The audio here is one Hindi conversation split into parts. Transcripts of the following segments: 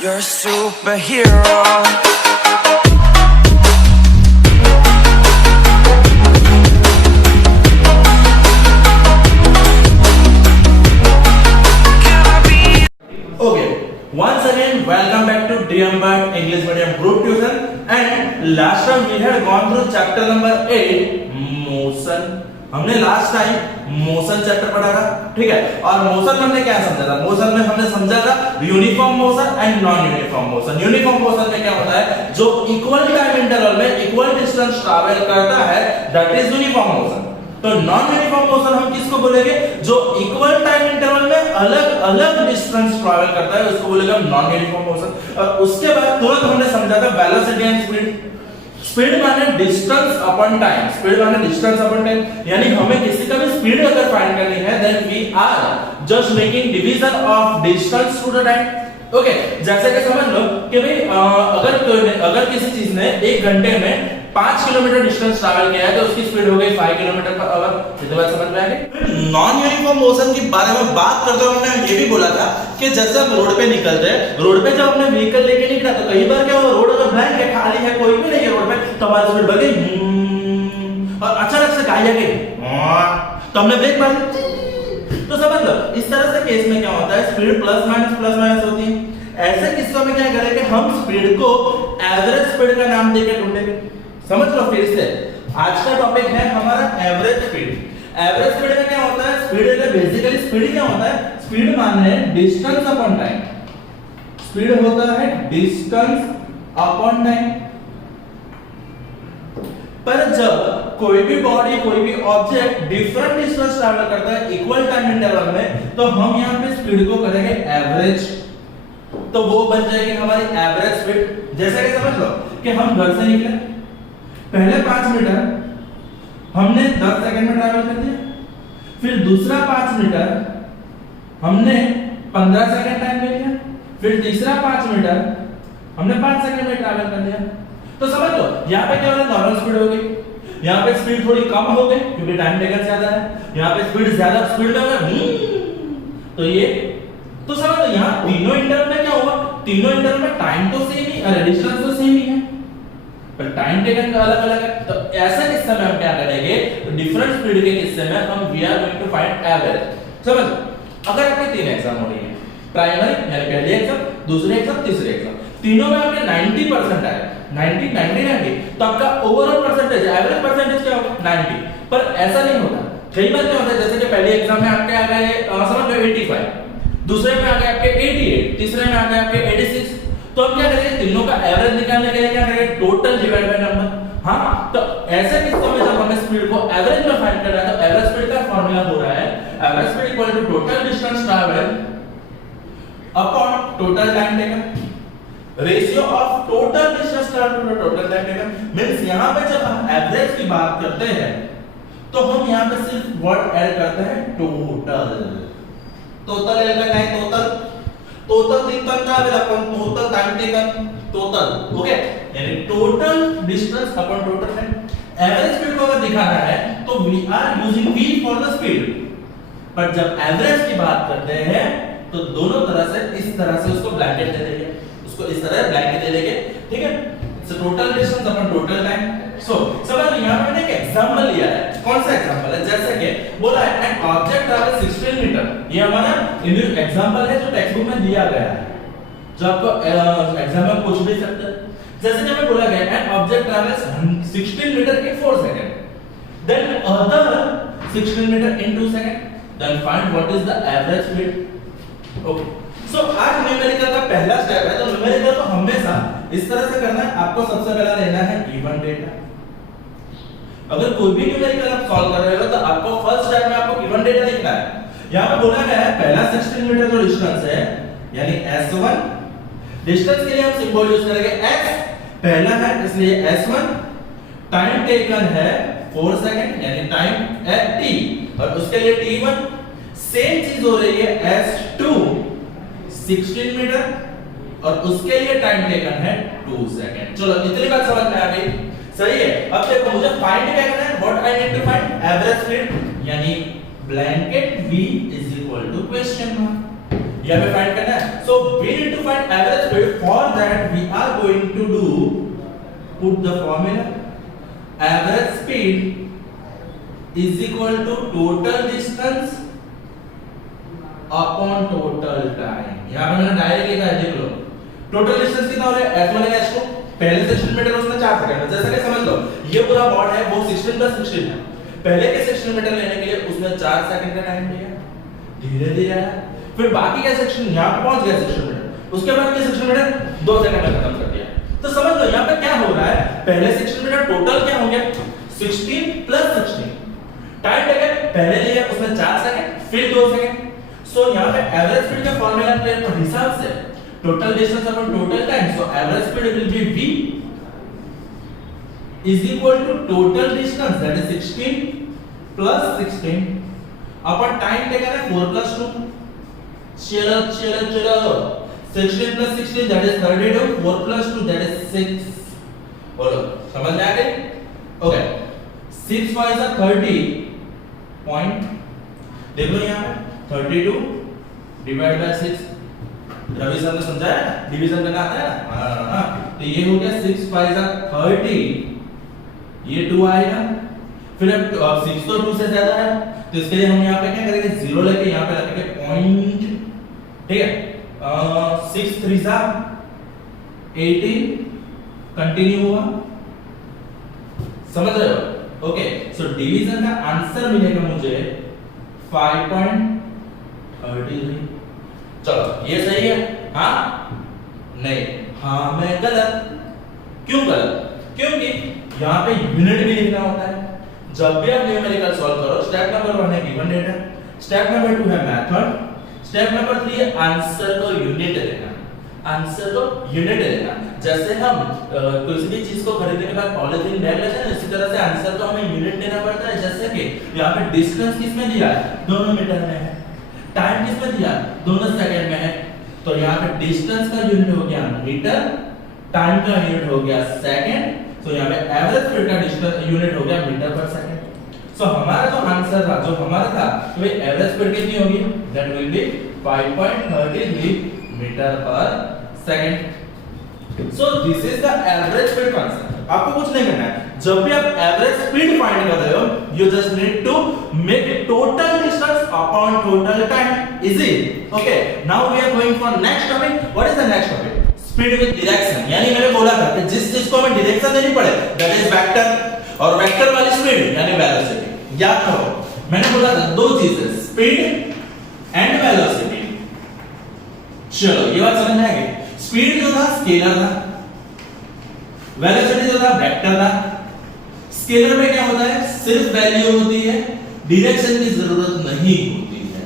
You're a superhero. Okay, once again, welcome back to Diambert English Medium Group Tuition. And last time we had gone through chapter number 8, motion. हमने लास्ट टाइम मोशन चैप्टर पढ़ा था, ठीक है। और मोशन में हमने क्या समझा था? मोशन में हमने समझा था uniform motion and non uniform motion. Uniform motion में क्या होता है? जो इक्वल टाइम इंटरवल में इक्वल डिस्टेंस ट्रैवल करता है, दैट इज यूनिफॉर्म मोशन। तो नॉन यूनिफॉर्म मोशन हम किसको बोलेंगे? जो इक्वल टाइम इंटरवल में अलग अलग डिस्टेंस ट्रैवल करता है, उसको बोलेंगे नॉन यूनिफॉर्म मोशन। और उसके बाद तुरंत हमने समझा था वेलोसिटी एंड स्पीड। स्पीड माने डिस्टेंस अपॉन टाइम, स्पीड माने डिस्टेंस अपॉन टाइम, यानी हमें किसी का भी स्पीड अगर फाइंड करनी है, then we are just making division of distance to the time. Okay, जैसे कि समझ लो कि भाई अगर किसी चीज ने 1 घंटे में 5 किलोमीटर डिस्टेंस ट्रैवल किया है, तो उसकी स्पीड हो गई 5 किलोमीटर पर आवर। ये तो बात समझ में आ गई। नॉन यूनिफॉर्म मोशन के बारे में बात करते हुए हमने ये भी बोला था कि जैसे हम रोड पे निकलते हैं, रोड पे जब हमने व्हीकल लेके निकला तो कई बार क्या हो, रोड अगर ब्लैंक है, खाली है, कोई भी नहीं है रोड पे, तो हमारी स्पीड बढ़ गई और अचानक से गाड़ी आ गई तो हमने ब्रेक मार दी। तो समझ लो इस तरह से केस में क्या होता है, स्पीड प्लस माइनस होती है। ऐसे किस्सों में क्या करेंगे, हम स्पीड को एवरेज स्पीड का नाम देकर ढूंढेंगे। समझ लो फिर से, आज का टॉपिक है हमारा एवरेज स्पीड। एवरेज स्पीड में क्या होता है? स्पीड बेसिकली स्पीड क्या होता है? स्पीड माने डिस्टेंस अपॉन टाइम। स्पीड होता है डिस्टेंस अपॉन टाइम। पर जब कोई भी बॉडी, कोई भी ऑब्जेक्ट डिफरेंट डिस्टेंस ट्रैवल करता है इक्वल टाइम इंटरवल में, तो हम यहां पे स्पीड को करेंगे एवरेज। तो वो बन जाएगी हमारी एवरेज स्पीड। जैसे कि समझ लो कि हम घर से निकले, पहले 5 मीटर हमने 10 सेकंड में ट्रैवल कर दिया, फिर दूसरा 5 मीटर हमने 15 सेकंड टाइम ले लिया, फिर तीसरा 5 मीटर हमने 5 सेकंड में ट्रैवल कर दिया। तो समझ लो यहाँ पे क्या हो रहा है, नॉर्मल स्पीड हो गई। यहाँ पे स्पीड थोड़ी कम हो गई क्योंकि टाइम टेकन ज्यादा है। यहाँ पे स्पीड ज्यादा स्पीड में होगा तो ये, तो समझ लो यहाँ तीनों इंटरवल में क्या होगा, तीनों इंटरवल में टाइम तो सेम ही, अरे डिस्टेंस तो सेम ही है, पर टाइम टेकन का अलग अलग है। तो ऐसा किस्से में हम क्या करेंगे, डिफरेंट स्पीड के किस्से में हम we are going to find average. समझ, अगर आपके 3 एग्जाम हो रही है, प्राइमरी यानी पहले एग्जाम, दूसरे एग्जाम, तीसरे एग्जाम, तीनों में आपके 90% आए, 90 तो आपका ओवरऑल परसेंटेज, एवरेज परसेंटेज क्या होगा 90। पर ऐसा नहीं होता, कई बार क्या होता है, जैसे कि पहले एग्जाम में आपके आ गए समझ लो 85, दूसरे में आ गए आपके 88, तीसरे में आ गए आपके 86। तो हम क्या करेंगे, तीनों का एवरेज निकालने के लिए क्या करेंगे, टोटल डिवाइड बाय नंबर। हाँ, तो ऐसे किस्सों में जब हमें स्पीड को एवरेज में फाइंड करना है, तो एवरेज स्पीड का फार्मूला हो रहा है average speed equal to total distance travel upon total time taken. Ratio of total distance travel to total time taken means यहां पे जब हम एवरेज की बात करते हैं तो हम यहां पे सिर्फ वर्ड ऐड करते हैं टोटल। टोटल एल का नहीं, total distance travel upon total time taken, total, okay, यानी total distance upon total time. Average speed को अगर दिखाना है तो we are using v for the speed, पर जब एवरेज की बात करते हैं तो दोनों तरह से इस तरह से उसको ब्लैंकेट दे देंगे, उसको इस तरह ब्लैंकेट दे देंगे, ठीक है। So total distance upon total time. So समझ लो यहां पे मैंने एक एग्जांपल लिया है। कौन सा एग्जांपल है? जैसे कि बोला है एन ऑब्जेक्ट ट्रैवल 16 मीटर। ये हमारा एग्जांपल है जो टेक्स्ट बुक में दिया गया है, जो आपको एग्जाम में पूछ भी सकते हैं। जैसे कि हमें बोला गया an object travels 16 metre in 4 second, then other 16 metre in 2 second, then find what is the average speed. Okay, so आज न्यूमेरिकल का पहला स्टेप है। तो न्यूमेरिकल को हमेशा इस तरह से करना है, आपको सबसे पहला लेना है गिवन डेटा। अगर कोई भी न्यूमेरिकल आप सॉल्व कर रहे हो तो आपको फर्स्ट स्टेप में आपको गिवन डेटा लिखना है। यहां पे बोला गया है पहला 16 मीटर जो डिस्टेंस है यानी s1, डिस्टेंस के लिए हम सिंबल यूज करेंगे s, पहला है इसलिए s1, टाइम टेकन है 4 सेकंड यानी टाइम t, और उसके लिए t1, सेम चीज हो रही है s2 16 मीटर और उसके लिए टाइम टेकन है 2 सेकंड। चलो इतनी बात समझ में आ गई, सही है। अब देखो मुझे फाइंड क्या करना है, what I need to find average speed, यानी blanket v is equal to question mark. ये हमें फाइंड करना है। So we need to find average speed, for that we are going to do put the formula average speed is equal to total distance upon total time. यहां पे मैंने डायरेक्ट लिखा है, देख लो टोटल डिस्टेंस कितना हो रहा है s1 है s2, पहले सेक्शन मीटर उसने 4 सेकंड में, जैसे कि समझ लो ये पूरा बॉर्ड है वो 16 + 16 है, पहले के सेक्शन मीटर लेने के लिए उसने 4 सेकंड का टाइम लिया, धीरे धीरे आया, फिर बाकी का सेक्शन यहां पे पहुंच गया सेक्शन मीटर, उसके बाद के सेक्शन मीटर 2 सेकंड में खत्म कर दिया। तो समझ लो यहां पे क्या हो रहा है, पहले सेक्शन मीटर टोटल क्या हो गया 16 + 16, टाइम टेकन पहले लिया उसने 4 सेकंड फिर 2 सेकंड। सो यहां पे एवरेज स्पीड का फार्मूला के हिसाब से total distance upon total time, so average speed will be v is equal to total distance, that is 16 plus 16 upon time taken है 4 plus 2, चलो 16 plus 16 that is 32, 4 plus 2 that is 6, बोलो समझ में आ गई? ओके 6 5 is 30 पॉइंट, देख लो यहाँ पे 32 डिवाइड बाय 6, रवि सर ने समझाया ना, डिवीजन करना आता है ना, हां तो ये हो गया 6 5 30, ये 2 आएगा, फिर अब 6 तो 2 से ज्यादा है तो इसके लिए हम यहाँ पे क्या करेंगे 0 लेके यहाँ पे रखेंगे पॉइंट, ठीक है 6 3 सा 18 कंटिन्यू हुआ, समझ रहे हो? ओके सो डिवीजन का आंसर मिलेगा मुझे 5.33। चलो ये सही है, हाँ नहीं, हाँ मैं गलत, क्यों गलत? क्योंकि यहाँ पे यूनिट भी लिखना होता है, जब भी आप न्यूमेरिकल सॉल्व करो स्टेप नंबर 1 है गिवन डेटा, स्टेप नंबर 2 है मेथड, स्टेप नंबर 3 है आंसर को यूनिट देना, आंसर को यूनिट देना। जैसे हम किसी भी चीज को खरीदने के बाद पॉलिथीन बैग लेते हैं, इसी तरह से आंसर को हमें यूनिट देना पड़ता है। जैसे कि यहाँ पे डिस्टेंस किसमें दिया है, दोनों मीटर में है, टाइम किसमें दिया, दोनों सेकंड में है, तो यहाँ पे डिस्टेंस का यूनिट हो गया मीटर, टाइम का यूनिट हो गया सेकंड, तो यहाँ पे एवरेज स्पीड का डिस्टेंस यूनिट हो गया मीटर पर सेकंड। सो हमारा जो आंसर था, जो हमारा था, तो भाई एवरेज स्पीड कितनी होगी, दैट विल बी 5.33 मीटर पर second. So this is the average speed concept. आपको कुछ नहीं करना है, जब भी आप एवरेज स्पीड फाइंड कर रहे हो, you just need to make total distance upon total time, easy. Okay now we are going for next topic. What is the next topic? Speed with direction. यानी मैंने बोला था कि जिस चीज को हमें डायरेक्शन देनी पड़े, दैट इज वेक्टर, और वेक्टर वाली स्पीड यानी वेलोसिटी। याद करो मैंने बोला था दो चीजें, स्पीड एंड वेलोसिटी। चलो ये बात समझ में आ गई। स्पीड जो था स्केलर था, वेलोसिटी जो था वेक्टर था। स्केलर में क्या होता है, सिर्फ वैल्यू होती है, डायरेक्शन की जरूरत नहीं होती है।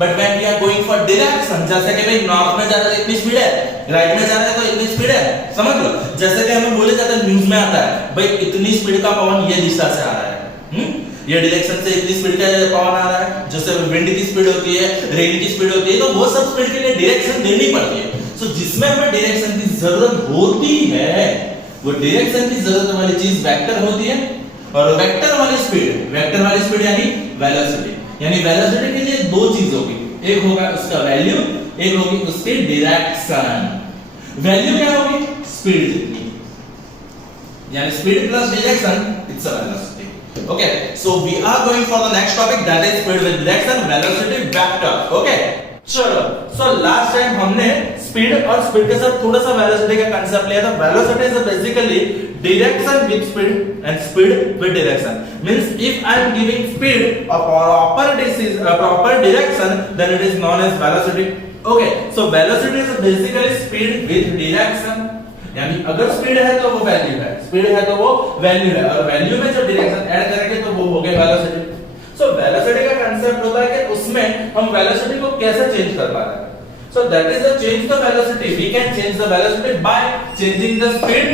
But when we are going for direction, जैसे कि भाई नॉर्थ में जा रहा है इतनी स्पीड है, राइट में जा रहा है तो इतनी स्पीड है, समझ लो। जैसे कि हमें बोले जाता है, न्यूज़ में आता है भाई इतनी स्पीड का पवन ये दिशा से आ रहा है, ये डायरेक्शन से इतनी स्पीड का पवन आ रहा है। जैसे विंड की स्पीड होती है, रेन की स्पीड होती है, तो वो सब स्पीड के लिए डायरेक्शन देनी पड़ती है। सो जिसमें हमें डायरेक्शन की जरूरत होती है, वो डायरेक्शन की जरूरत वाली चीज वेक्टर होती है, और वेक्टर वाली स्पीड यानी वेलोसिटी। यानी वेलोसिटी के लिए दो चीज होगी, एक होगा उसका वैल्यू, एक होगी उसकी डायरेक्शन। वैल्यू क्या होगी, स्पीड जितनी, यानी speed plus direction it's a velocity. Okay, so we are going for the next topic, that is speed with direction, velocity, vector. Okay, चलो so last time हमने speed और speed के साथ थोड़ा सा velocity का concept लिया था। velocity is basically direction with speed and speed with direction. Means if I am giving speed a proper direction, then it is known as velocity. Okay, so velocity is basically speed with direction. यानी अगर स्पीड है तो वो वैल्यू है, स्पीड है तो वो वैल्यू है, और वैल्यू में जब डायरेक्शन ऐड करेंगे तो वो हो गया वेलोसिटी। सो वेलोसिटी का कांसेप्ट होता है कि उसमें हम वेलोसिटी को कैसे चेंज कर पा रहे हैं। So that is the change the velocity. We can change the velocity by changing the speed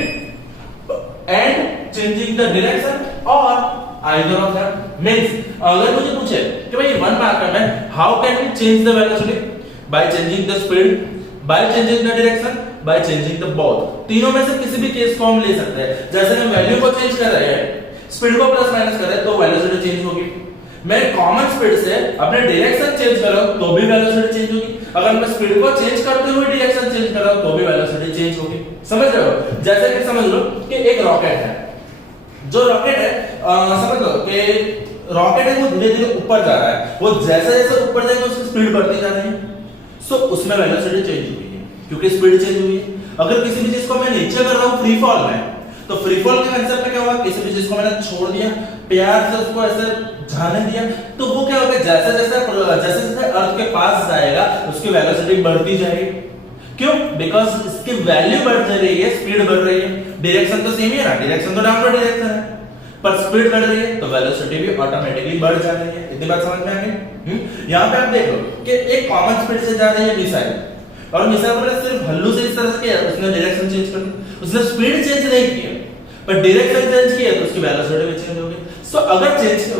and changing the direction, और आइदर ऑफ दैट। मींस अगर मुझे पूछे कि भाई 1 मार्कर में how can we change the velocity, by changing the speed, by changing the direction, by changing the both. तीनों में से किसी भी केस को हम ले सकते हैं। जैसे हम वैल्यू को चेंज कर रहे हैं, स्पीड को प्लस माइनस कर रहे हैं तो वेलोसिटी चेंज होगी। मैं कॉमन स्पीड से अपने डायरेक्शन चेंज कर रहा हूं तो भी वेलोसिटी चेंज होगी। अगर मैं स्पीड को चेंज करते हुए डायरेक्शन चेंज कर रहा हूं तो भी वेलोसिटी चेंज होगी। समझ रहे हो? जैसे कि समझ लो कि एक रॉकेट है, जो रॉकेट है समझ लो कि रॉकेट है वो धीरे धीरे ऊपर जा रहा है, वो जैसे जैसे ऊपर जाएगा उसकी स्पीड बढ़ती जा रही है। सो उसमें वेलोसिटी चेंज हुई है क्योंकि स्पीड चेंज हुई है। अगर किसी भी चीज को मैं नीचे कर रहा हूं फ्री फॉल में, तो फ्री फॉल के कांसेप्ट में क्या हुआ, किसी भी चीज को मैंने छोड़ दिया, प्यार से उसको ऐसे जाने दिया, तो वो क्या होगा, जैसे जैसे अर्थ के पास जाएगा उसकी वेलोसिटी बढ़ती जाएगी। क्यों? बिकॉज इसकी वैल्यू बढ़ रही है, स्पीड बढ़ रही है। डायरेक्शन तो सेम ही है ना, डायरेक्शन तो डाउनवर्ड डायरेक्शन है, पर स्पीड बढ़ रही है तो वेलोसिटी भी ऑटोमेटिकली बढ़ जा रही है। इतनी बात समझ में आ गई? यहां पे आप देखो कि एक कॉमन स्पीड से जा रही है मिसाइल, और मिसाइल ने सिर्फ हल्लू से इस तरह से किया, उसने डायरेक्शन चेंज कर दी, उसने स्पीड चेंज नहीं किया, पर डायरेक्शन चेंज किया तो उसकी वेलोसिटी भी चेंज हो गई। सो अगर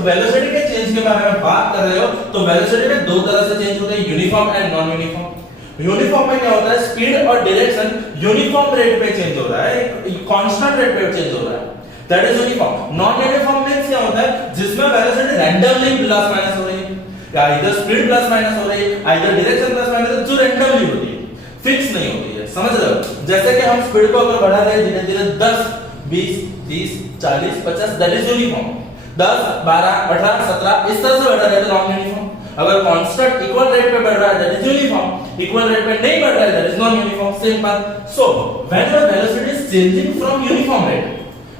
वेलोसिटी के चेंज के बारे में बात कर रहे हो तो वेलोसिटी में दो तरह से चेंज होता है, uniform and non uniform. Uniform में क्या होता है, स्पीड और डायरेक्शन यूनिफॉर्म रेट पे चेंज हो रहा है, कांस्टेंट रेट पे चेंज हो रहा है, that is uniform. Non uniform means क्या होता है, जिसमें वेलोसिटी रैंडमली प्लस माइनस हो रही है, या इधर स्पीड प्लस माइनस हो रही है, इधर डायरेक्शन प्लस माइनस, जो रैंडमली होती है, फिक्स नहीं होती है। समझ रहे हो? जैसे कि हम स्पीड को अगर बढ़ा रहे हैं धीरे धीरे 10 20 30 40 50, दैट इज यूनिफॉर्म। 10 12 18 17 इस तरह से बढ़ रहा है तो नॉन यूनिफॉर्म। अगर कांस्टेंट इक्वल रेट पे बढ़ रहा है that is uniform, equal rate पे नहीं बढ़ रहा है that is non uniform. Same बात। So when the velocity is changing from uniform rate,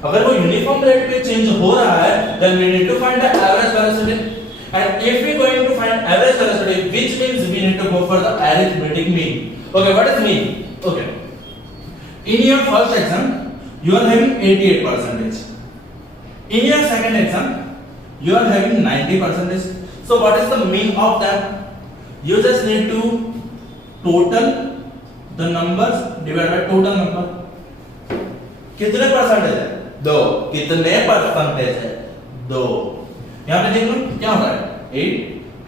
अगर वो यूनिफॉर्म रेट पे चेंज हो रहा है then we need to find the average velocity, and if we going to find average velocity, which means we need to go for the arithmetic mean. Okay, what is mean? Okay, in your first exam you are having 88%, in your second exam you are having 90%. So what is the mean of that? You just need to total the numbers divided by total number. कितने परसेंटेज है? 2। कितने परसेंटेज है? 2। यहां पे देख लो क्या हो रहा है, 8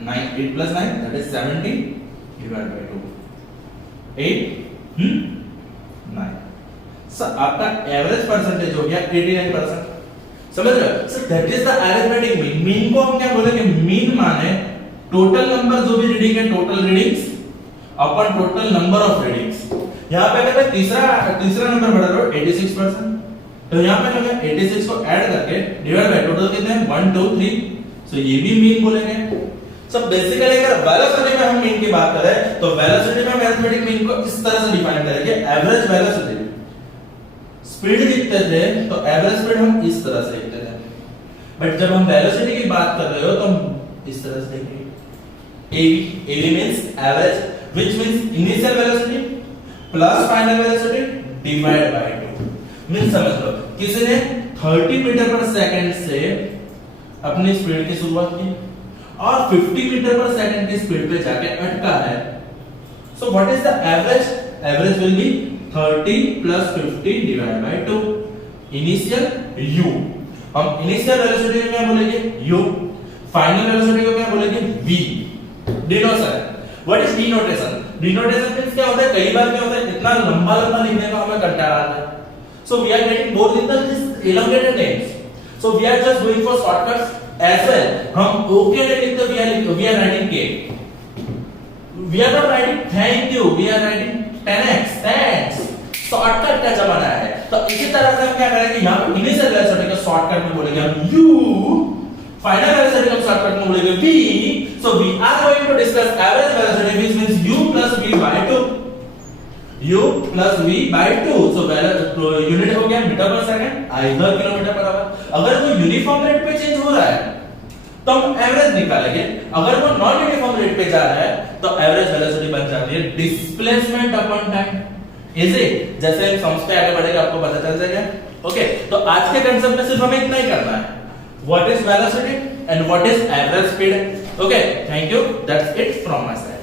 9 8 plus 9 that is 17 divided by 2 8 9। Sir आपका एवरेज परसेंटेज हो गया 89%। समझ रहे हो? Sir that is the arithmetic mean. Mean को हम क्या बोलेंगे, मीन माने टोटल नंबर जो भी रीडिंग है, total readings upon total number of readings. यहां पे अगर मैं तीसरा नंबर बढ़ा रहा हूं 86%, तो यहां पे मैं 86 को ऐड करके डिवाइड बाय टोटल कितने हैं 1 2 3, सो ये भी मीन बोलेंगे। सो बेसिकली अगर वेलोसिटी में हम मीन की बात करें तो वेलोसिटी में मैथमेटिक मीन को इस तरह से डिफाइन करेंगे, एवरेज वेलोसिटी। स्पीड लिखते थे तो एवरेज स्पीड हम इस तरह से लिखते थे, बट जब हम वेलोसिटी की बात कर रहे हो तो हम इस तरह से लिखेंगे AV means average, which means initial velocity plus final velocity divide by 2। Means समझ लो किसी ने 30 मीटर पर सेकंड से अपनी स्पीड की शुरुआत की और 50 मीटर पर सेकंड की स्पीड पे जाके अटका है, so what is the average? Average will be 30 plus 50 divide by 2, initial u। हम इनिशियल वेलोसिटी को क्या बोलेंगे, u। फाइनल वेलोसिटी को क्या बोलेंगे, v। Denotation, what is denotation? Denotation means क्या होता है, कई बार क्या होता है इतना लंबा लंबा लिखने का हमें कंटाला आता है, so we are getting both in the elongated names, so we are just going for shortcuts as well। हम okay नहीं लिखते, we are writing k, we are not writing thank you, we are writing 10x thanks। Shortcut का जमाना है, तो इसी तरह से हम क्या करेंगे, यहाँ पे इनिशियल वेलोसिटी को शॉर्टकट में बोलेंगे हम u, फाइनल वेलोसिटी को शॉर्टकट में बोलेंगे v। so we are going to discuss average velocity, which means u plus v by 2, u plus v by 2। so unit हो गया मीटर पर second, either kilometre per hour. अगर वो यूनिफॉर्म रेट पे चेंज हो रहा है तो हम एवरेज निकालेंगे, अगर वो नॉन यूनिफॉर्म रेट पे जा रहा है तो एवरेज वेलोसिटी बन जाती है डिस्प्लेसमेंट अपॉन टाइम। इजी, जैसे हम समझ पे आगे बढ़ेगा आपको पता चल जाएगा। ओके, तो आज के कांसेप्ट में सिर्फ हमें इतना ही करना है, what is velocity and what is average speed. Okay, thank you, that's it from my side.